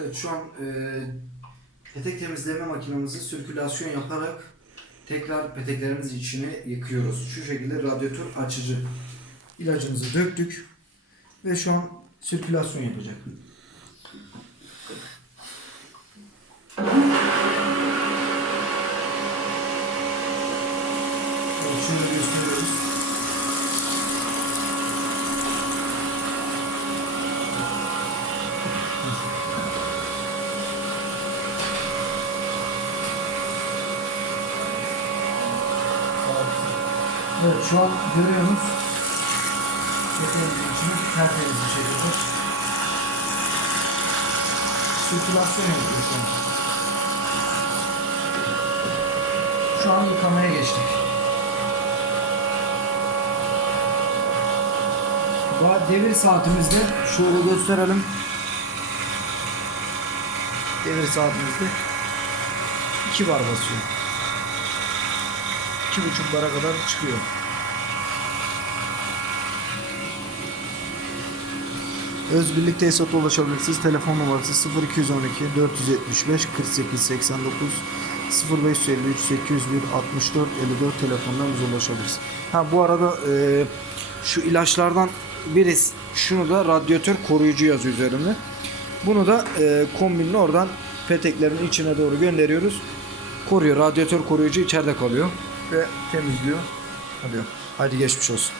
Evet şu an e, petek temizleme makinamızı sirkülasyon yaparak tekrar peteklerimizin içine yıkıyoruz. Şu şekilde radyatör açıcı ilacımızı döktük ve şu an sirkülasyon yapacak. Evet, şöyle Evet şu an görüyorsunuz. Peteğimizin içini tertemiz bir şekilde sirkülasyon yapıyor şu an. Şu an yıkamaya geçtik. Bu devir saatimizde şöyle gösterelim. Devir saatimizde 2 bar basıyor. 2,5 bara kadar çıkıyor. Özbirlik tesisata ulaşabilirsiniz. Telefon numarası 0212 475 48 89 0553 801 64 54 telefondan bize ulaşabilirsiniz. Ha bu arada e, şu ilaçlardan birisi şunu da radyatör koruyucu yazıyor üzerinde. Bunu da e, kombinle oradan peteklerin içine doğru gönderiyoruz. Koruyor. Radyatör koruyucu içeride kalıyor ve temizliyor. Hadi, hadi geçmiş olsun.